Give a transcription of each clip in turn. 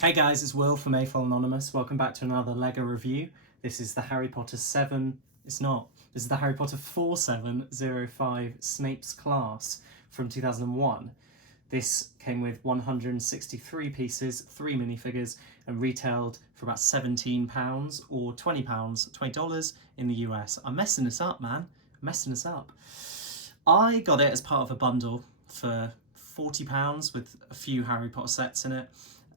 Hey guys, it's Will from AFOL Anonymous. Welcome back to another LEGO review. This is the Harry Potter 7... It's not. This is the Harry Potter 4705 Snape's Class from 2001. This came with 163 pieces, 3 minifigures, and retailed for about £17 or £20, $20 in the US. I'm messing this up, man. I'm messing this up. I got it as part of a bundle for £40 with a few Harry Potter sets in it.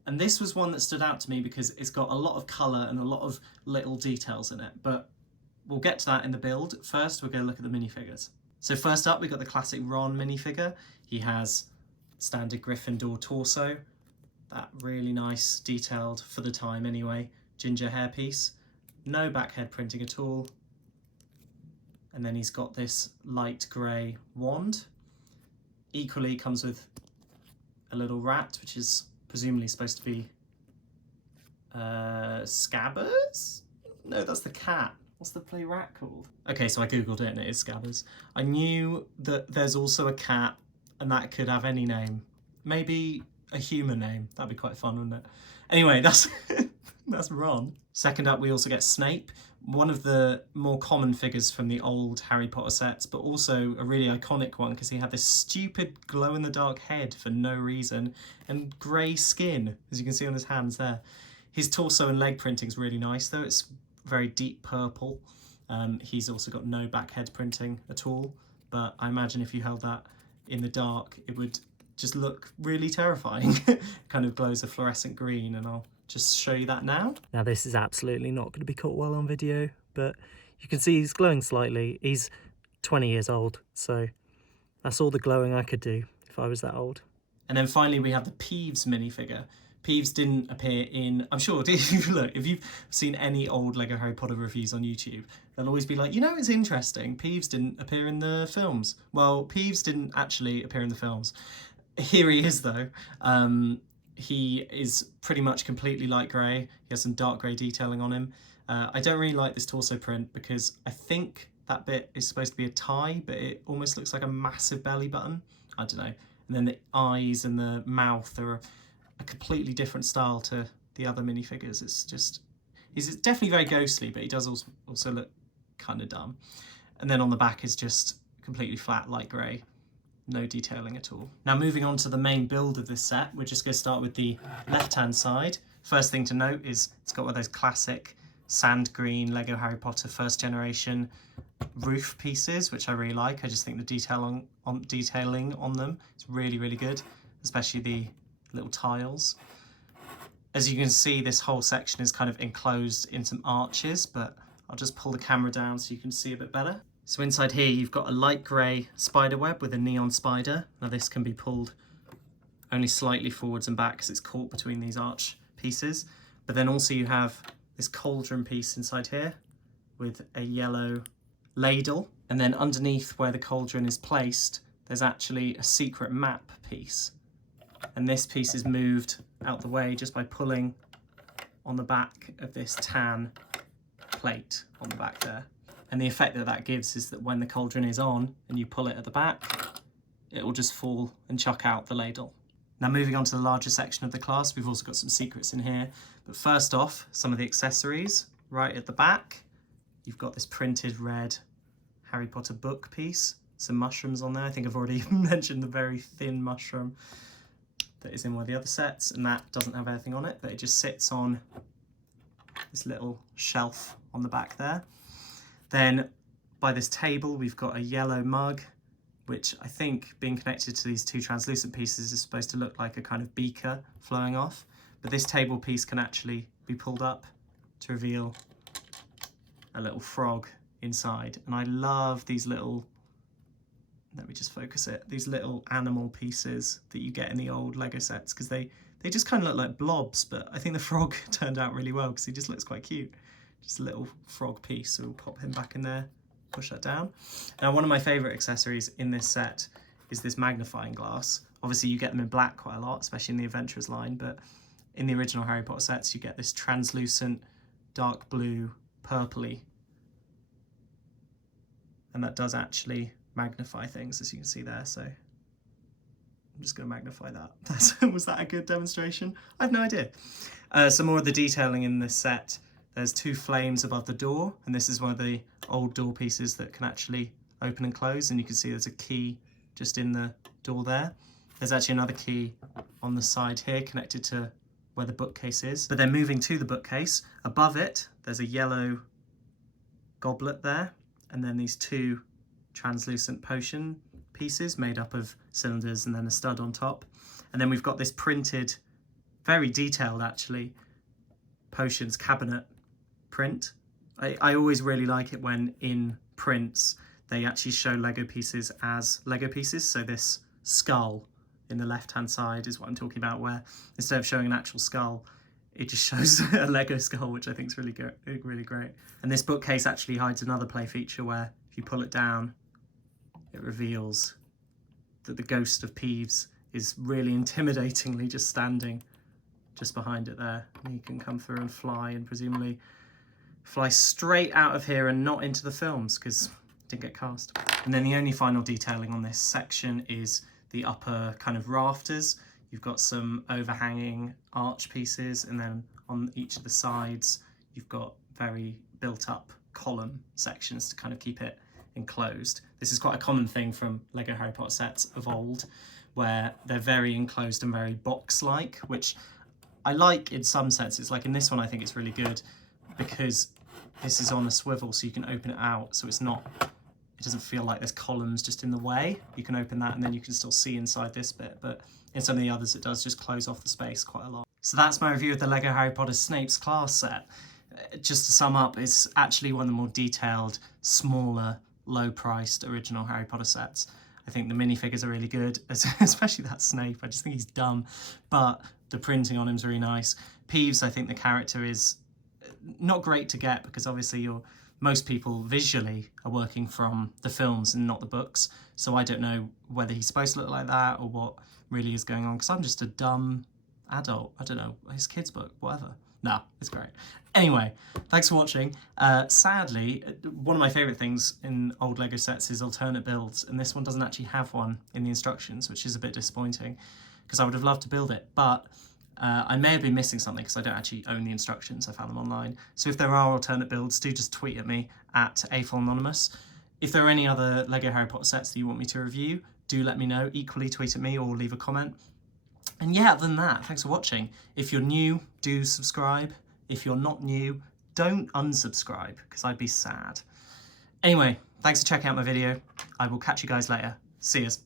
And this was one that stood out to me because it's got a lot of colour and a lot of little details in it, but we'll get to that in the build. First, we're going to look at the minifigures. So first up, we've got the classic Ron minifigure. He has standard Gryffindor torso, that really nice, detailed, for the time anyway, ginger hairpiece. No back head printing at all. And then he's got this light grey wand. Equally comes with a little rat, which is presumably supposed to be Scabbers? No, that's the cat. What's the play rat called? Okay, so I googled it and it is Scabbers. I knew that there's also a cat and that could have any name. Maybe a human name. That'd be quite fun, wouldn't it? Anyway, that's that's Ron. Second up, we also get Snape, one of the more common figures from the old Harry Potter sets, but also a really iconic one because he had this stupid glow-in-the-dark head for no reason and grey skin, as you can see on his hands there. His torso and leg printing is really nice though. It's very deep purple. He's also got no back head printing at all, but I imagine if you held that in the dark, it would just look really terrifying. Kind of glows a fluorescent green, and I'll just show you that now. Now this is absolutely not going to be caught well on video, but you can see he's glowing slightly. He's 20 years old, so that's all the glowing I could do if I was that old. And then finally we have the Peeves minifigure. Peeves didn't appear in, I'm sure, look, if you've seen any old LEGO Harry Potter reviews on YouTube, they'll always be like, you know, it's interesting, Peeves didn't appear in the films. Well, Peeves didn't actually appear in the films. Here he is though. He is pretty much completely light grey. He has some dark grey detailing on him. I don't really like this torso print because I think that bit is supposed to be a tie, but it almost looks like a massive belly button. I don't know. And then the eyes and the mouth are a completely different style to the other minifigures. It's just, he's definitely very ghostly, but he does also look kind of dumb. And then on the back is just completely flat, light grey. No detailing at all. Now moving on to the main build of this set, we're just going to start with the left-hand side. First thing to note is it's got one of those classic sand green LEGO Harry Potter first generation roof pieces, which I really like. I just think the detailing on them is really, really good, especially the little tiles. As you can see, this whole section is kind of enclosed in some arches, but I'll just pull the camera down so you can see a bit better. So inside here you've got a light grey spider web with a neon spider. Now this can be pulled only slightly forwards and back because it's caught between these arch pieces. But then also you have this cauldron piece inside here with a yellow ladle. And then underneath where the cauldron is placed, there's actually a secret map piece. And this piece is moved out the way just by pulling on the back of this tan plate on the back there. And the effect that that gives is that when the cauldron is on and you pull it at the back, it will just fall and chuck out the ladle. Now moving on to the larger section of the class, we've also got some secrets in here. But first off, some of the accessories. Right at the back, you've got this printed red Harry Potter book piece. Some mushrooms on there. I think I've already mentioned the very thin mushroom that is in one of the other sets, and that doesn't have anything on it, but it just sits on this little shelf on the back there. Then by this table, we've got a yellow mug, which I think being connected to these two translucent pieces is supposed to look like a kind of beaker flowing off. But this table piece can actually be pulled up to reveal a little frog inside. And I love these little, let me just focus it, these little animal pieces that you get in the old LEGO sets, because they just kind of look like blobs, but I think the frog turned out really well because he just looks quite cute. Just a little frog piece, so we'll pop him back in there, push that down. Now one of my favourite accessories in this set is this magnifying glass. Obviously you get them in black quite a lot, especially in the Adventurers line, but in the original Harry Potter sets you get this translucent dark blue purpley, and that does actually magnify things, as you can see there, so I'm just going to magnify that. Was that a good demonstration? I have no idea. Some more of the detailing in this set. There's 2 flames above the door, and this is one of the old door pieces that can actually open and close, and you can see there's a key just in the door there. There's actually another key on the side here connected to where the bookcase is. But then moving to the bookcase, above it, there's a yellow goblet there, and then these 2 translucent potion pieces made up of cylinders and then a stud on top. And then we've got this printed, very detailed actually, potions cabinet print. I always really like it when in prints they actually show Lego pieces as Lego pieces. So this skull in the left hand side is what I'm talking about, where instead of showing an actual skull, it just shows a Lego skull, which I think is really great. And this bookcase actually hides another play feature where if you pull it down, it reveals that the ghost of Peeves is really intimidatingly just standing just behind it there. And he can come through and fly, and presumably fly straight out of here and not into the films because it didn't get cast. And then the only final detailing on this section is the upper kind of rafters. You've got some overhanging arch pieces, and then on each of the sides you've got very built up column sections to kind of keep it enclosed. This is quite a common thing from Lego Harry Potter sets of old, where they're very enclosed and very box-like, which I like in some senses. Like in this one I think it's really good because this is on a swivel, so you can open it out, so it's not, it doesn't feel like there's columns just in the way. You can open that and then you can still see inside this bit, but in some of the others it does just close off the space quite a lot. So that's my review of the Lego Harry Potter Snape's Class set. Just to sum up, it's actually one of the more detailed, smaller, low-priced original Harry Potter sets. I think the minifigures are really good, especially that Snape. I just think he's dumb, but the printing on him's really nice. Peeves, I think the character is not great to get because obviously most people visually are working from the films and not the books, so I don't know whether he's supposed to look like that or what really is going on, because I'm just a dumb adult. I don't know, his kid's book, whatever. No, it's great. Anyway, thanks for watching. Sadly, one of my favourite things in old Lego sets is alternate builds, and this one doesn't actually have one in the instructions, which is a bit disappointing because I would have loved to build it, but I may have been missing something because I don't actually own the instructions. I found them online. So if there are alternate builds, do just tweet at me at AFOL Anonymous. If there are any other Lego Harry Potter sets that you want me to review, do let me know. Equally, tweet at me or leave a comment. And yeah, other than that, thanks for watching. If you're new, do subscribe. If you're not new, don't unsubscribe because I'd be sad. Anyway, thanks for checking out my video. I will catch you guys later. See yous.